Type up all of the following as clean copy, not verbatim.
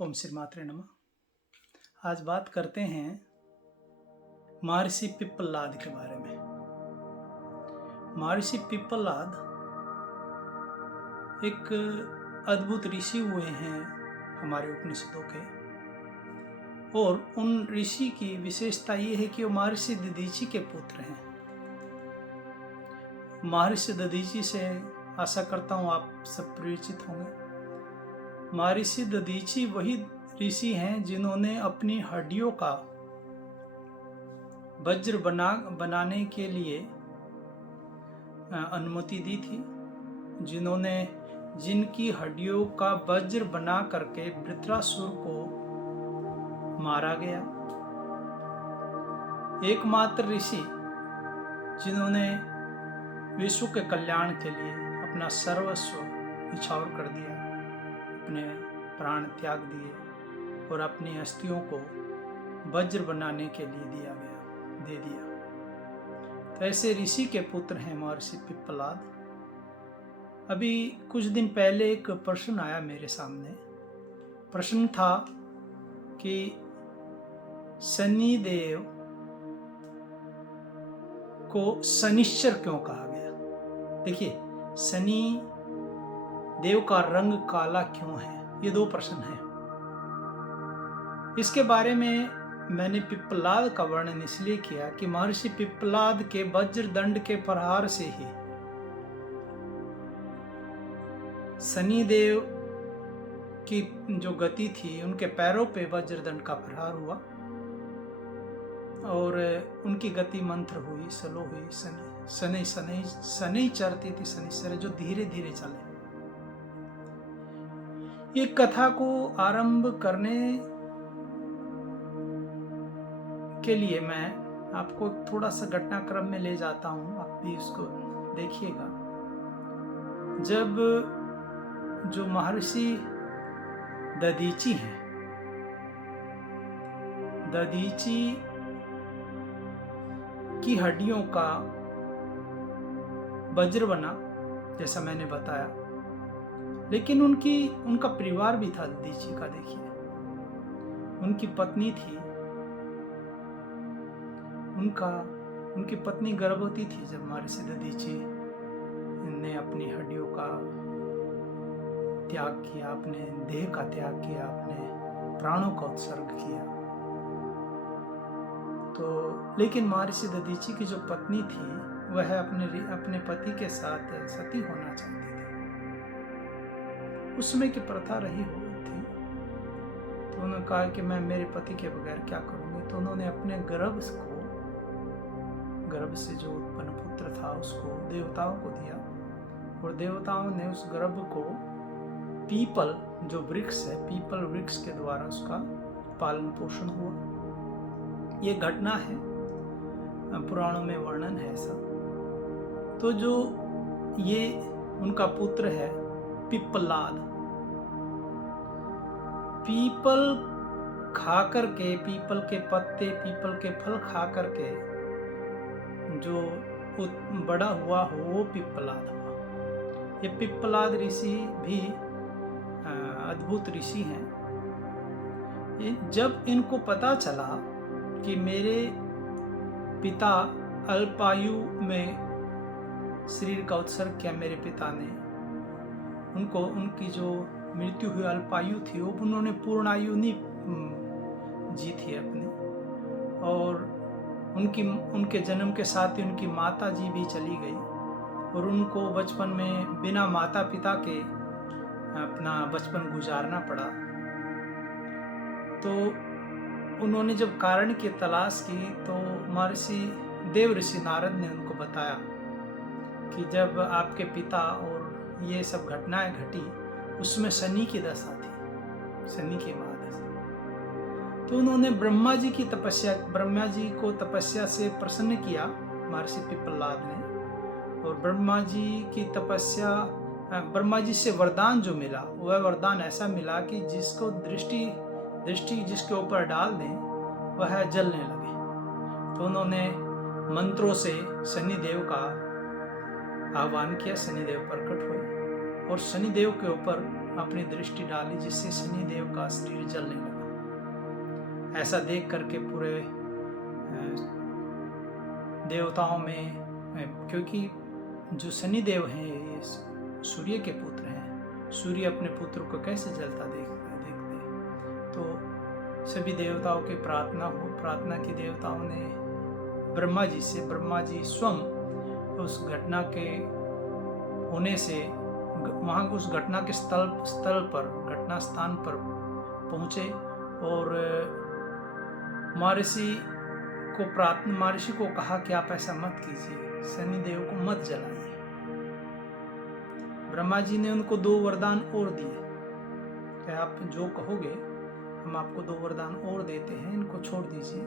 ओम श्री मात्रे नमः। आज बात करते हैं महर्षि पिप्पलाद के बारे में। महर्षि पिप्पलाद एक अद्भुत ऋषि हुए हैं हमारे उपनिषदों के, और उन ऋषि की विशेषता ये है कि वो महर्षि दधीचि के पुत्र हैं। महर्षि दधीचि से आशा करता हूँ आप सब परिचित होंगे। महर्षि दधीचि वही ऋषि हैं जिन्होंने अपनी हड्डियों का वज्र बनाने के लिए अनुमति दी थी, जिनकी हड्डियों का वज्र बना करके वृत्रासुर को मारा गया। एकमात्र ऋषि जिन्होंने विश्व के कल्याण के लिए अपना सर्वस्व निछावर कर दिया, अपने प्राण त्याग दिए और अपनी अस्थियों को वज्र बनाने के लिए दे दिया। तो ऐसे ऋषि के पुत्र हैं महर्षि पिप्पलाद। अभी कुछ दिन पहले एक प्रश्न आया मेरे सामने। प्रश्न था कि शनिदेव को शनिश्चर क्यों कहा गया। देखिए, शनि देव का रंग काला क्यों है, ये दो प्रश्न हैं। इसके बारे में मैंने पिप्पलाद का वर्णन इसलिए किया कि महर्षि पिप्पलाद के वज्र दंड के प्रहार से ही शनिदेव की जो गति थी, उनके पैरों पे वज्र दंड का प्रहार हुआ और उनकी गति मंत्र हुई, स्लो हुई। शनि चरती थी, शनिश्चर जो धीरे धीरे चले। ये कथा को आरंभ करने के लिए मैं आपको थोड़ा सा घटनाक्रम में ले जाता हूं, आप भी उसको देखिएगा। जब जो महर्षि दधीचि हैं, दधीचि की हड्डियों का वज्र बना, जैसा मैंने बताया, लेकिन उनका परिवार भी था दधीचि का। देखिए, उनकी पत्नी थी, उनकी पत्नी गर्भवती थी जब महर्षि दधीचि ने अपनी हड्डियों का त्याग किया, अपने देह का त्याग किया, अपने प्राणों का उत्सर्ग किया। तो लेकिन महर्षि दधीचि की जो पत्नी थी, वह अपने पति के साथ सती होना चाहती थी। उस समय की प्रथा रही हुई थी। तो उन्होंने कहा कि मैं मेरे पति के बगैर क्या करूंगी। तो उन्होंने अपने गर्भ से जो उत्पन्न पुत्र था उसको देवताओं को दिया, और देवताओं ने उस गर्भ को पीपल, जो वृक्ष है, पीपल वृक्ष के द्वारा उसका पालन पोषण हुआ। ये घटना है, पुराणों में वर्णन है ऐसा। तो जो ये उनका पुत्र है पिप्पलाद, पीपल खा करके, पीपल के पत्ते, पीपल के फल खा करके जो बड़ा हुआ हो, वो पिप्पलाद हुआ। ये पिप्पलाद ऋषि भी अद्भुत ऋषि हैं। जब इनको पता चला कि मेरे पिता अल्पायु में शरीर का उत्सर्ग किया, मेरे पिता ने उनकी जो मृत्यु हुई, अल्पायु थी, वो उन्होंने पूर्ण आयु नहीं जी थी अपनी, और उनके जन्म के साथ ही उनकी माता जी भी चली गई, और उनको बचपन में बिना माता पिता के अपना बचपन गुजारना पड़ा। तो उन्होंने जब कारण की तलाश की, तो महर्षि देव ऋषि नारद ने उनको बताया कि जब आपके पिता और ये सब घटनाएं घटी, उसमें शनि की दशा थी, शनि की महादशा। तो उन्होंने ब्रह्मा जी को तपस्या से प्रसन्न किया महर्षि पिप्पलाद ने, और ब्रह्मा जी से वरदान जो मिला, वह वरदान ऐसा मिला कि जिसको दृष्टि जिसके ऊपर डाल दें, वह जलने लगे। तो उन्होंने मंत्रों से शनिदेव का आह्वान किया, शनिदेव प्रकट हुए और शनिदेव के ऊपर अपनी दृष्टि डाली जिससे शनि देव का शरीर जलने लगा। ऐसा देख करके पूरे देवताओं में, क्योंकि जो शनि देव हैं ये सूर्य के पुत्र हैं, सूर्य अपने पुत्र को कैसे जलता देखते, तो सभी देवताओं की प्रार्थना की देवताओं ने ब्रह्मा जी से, ब्रह्मा जी स्वयं उस घटना के होने से वहाँ उस घटना के घटना स्थान पर पहुँचे और महर्षि को कहा कि आप ऐसा मत कीजिए, शनि देव को मत जलाइए। ब्रह्मा जी ने उनको 2 वरदान और दिए कि आप जो कहोगे हम आपको 2 वरदान और देते हैं, इनको छोड़ दीजिए।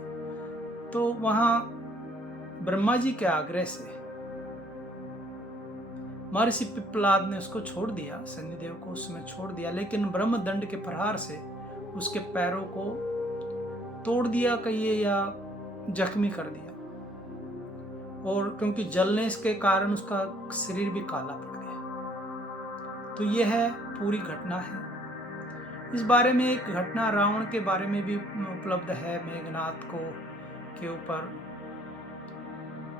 तो वहाँ ब्रह्मा जी के आग्रह से महर्षि पिप्पलाद ने उसको छोड़ दिया, शनिदेव को उसमें छोड़ दिया, लेकिन ब्रह्मदंड के प्रहार से उसके पैरों को तोड़ दिया कहिए या जख्मी कर दिया, और क्योंकि जलने के कारण उसका शरीर भी काला पड़ गया। तो यह है पूरी घटना है। इस बारे में एक घटना रावण के बारे में भी उपलब्ध है, मेघनाथ के ऊपर।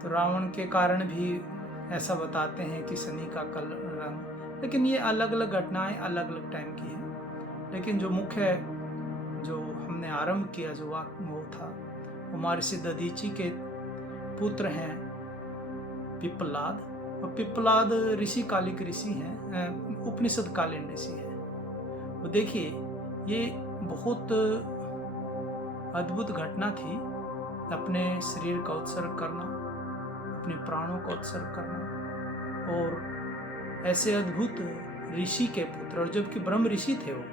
तो रावण के कारण भी ऐसा बताते हैं कि शनि का रंग, लेकिन ये अलग अलग घटनाएं अलग अलग टाइम की हैं। लेकिन जो मुख्य जो हमने आरंभ किया जो वो था, वो महर्षि दधीचि के पुत्र हैं पिप्पलाद, और पिप्पलाद ऋषि कालिक ऋषि हैं, उपनिषद कालीन ऋषि हैं। वो देखिए ये बहुत अद्भुत घटना थी, अपने शरीर का उत्सर्ग करना, अपने प्राणों का उत्सर्ग करना, और ऐसे अद्भुत ऋषि के पुत्र, और जबकि ब्रह्म ऋषि थे वो,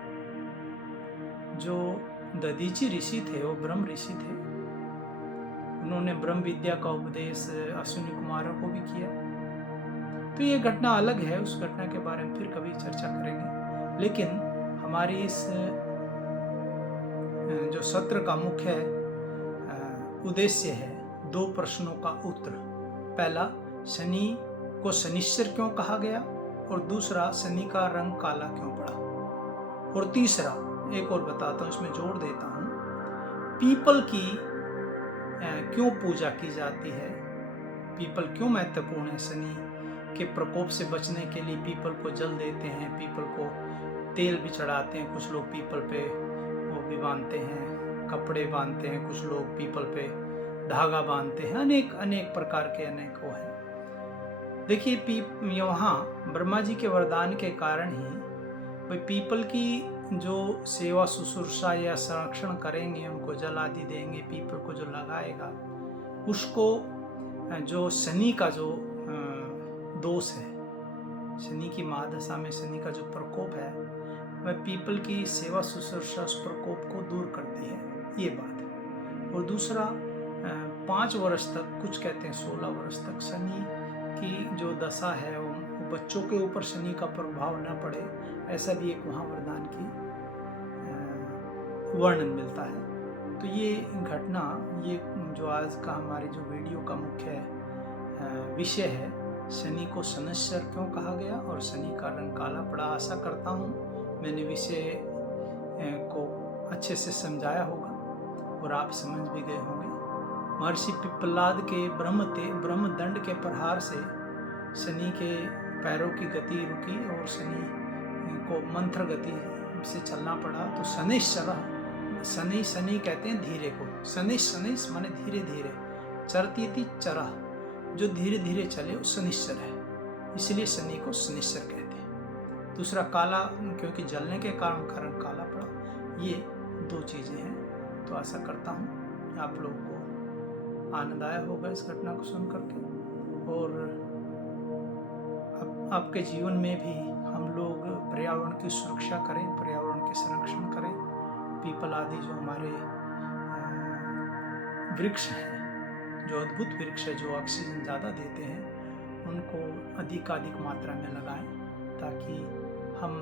जो दधीचि ऋषि थे वो ब्रह्म ऋषि थे। उन्होंने ब्रह्म विद्या का उपदेश अश्विनी कुमारों को भी किया। तो ये घटना अलग है, उस घटना के बारे में फिर कभी चर्चा करेंगे। लेकिन हमारी इस जो सत्र का मुख्य उद्देश्य है 2 प्रश्नों का उत्तर। पहला, शनि को शनिश्चर क्यों कहा गया, और दूसरा, शनि का रंग काला क्यों पड़ा, और तीसरा एक और बताता हूँ, इसमें जोड़ देता हूँ, पीपल की क्यों पूजा की जाती है, पीपल क्यों महत्वपूर्ण है। शनि के प्रकोप से बचने के लिए पीपल को जल देते हैं, पीपल को तेल भी चढ़ाते हैं, कुछ लोग पीपल पे वो भी बांधते हैं, कपड़े बांधते हैं, कुछ लोग पीपल पे धागा बांधते हैं, अनेक प्रकार के अनेक वो हैं। देखिए यहाँ ब्रह्मा जी के वरदान के कारण ही भाई पीपल की जो सेवा शुश्रूषा या संरक्षण करेंगे, उनको जल आदि देंगे, पीपल को जो लगाएगा उसको जो शनि का जो दोष है, शनि की महादशा में शनि का जो प्रकोप है, वह पीपल की सेवा शुश्रूषा उस प्रकोप को दूर करती है, ये बात है। और दूसरा 5 वर्ष तक, कुछ कहते हैं 16 वर्ष तक शनि की जो दशा है वो बच्चों के ऊपर शनि का प्रभाव न पड़े, ऐसा भी एक वहाँ वरदान की वर्णन मिलता है। तो ये घटना, ये जो आज का हमारे जो वीडियो का मुख्य विषय है, शनि को शनिश्चर क्यों कहा गया और शनि का रंग काला पड़ा। आशा करता हूँ मैंने विषय को अच्छे से समझाया होगा और आप समझ भी गए होंगे। महर्षि पिप्पलाद के ब्रह्मदंड के प्रहार से शनि के पैरों की गति रुकी और शनि को मंत्र गति से चलना पड़ा। तो शनि कहते हैं धीरे को, शनिश माने धीरे धीरे, चरती थी चरा, जो धीरे धीरे चले वो शनिश्चर है, इसलिए शनि को शनिश्चर कहते हैं। दूसरा काला, क्योंकि जलने के कारण काला पड़ा। ये 2 चीज़ें हैं। तो आशा करता हूँ आप लोगों को आनंद आया होगा इस घटना को सुन करके, और आपके जीवन में भी हम लोग पर्यावरण की सुरक्षा करें, पर्यावरण के संरक्षण करें। पीपल आदि जो हमारे वृक्ष हैं, जो अद्भुत वृक्ष है, जो ऑक्सीजन ज़्यादा देते हैं, उनको अधिक मात्रा में लगाएं, ताकि हम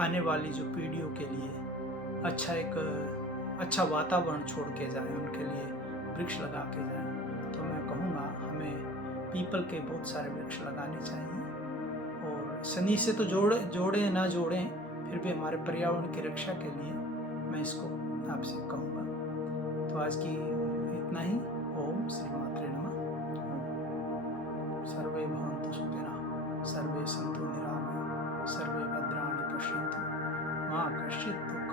आने वाली जो पीढ़ियों के लिए अच्छा वातावरण छोड़ के जाएं, उनके लिए वृक्ष लगा के जाएं। तो मैं कहूँगा हमें पीपल के बहुत सारे वृक्ष लगाने चाहिए। और शनि से तो जोड़ें ना जोड़ें, फिर भी हमारे पर्यावरण की रक्षा के लिए मैं इसको आपसे कहूँगा। तो आज की इतना ही। ओम श्री मात्रे नमः। ओम सर्वे भवन्तु सुखिनः, सर्वे सन्तु निरामयाः, सर्वे भद्राणि पश्यन्तु, मा कश्चित् दुःखं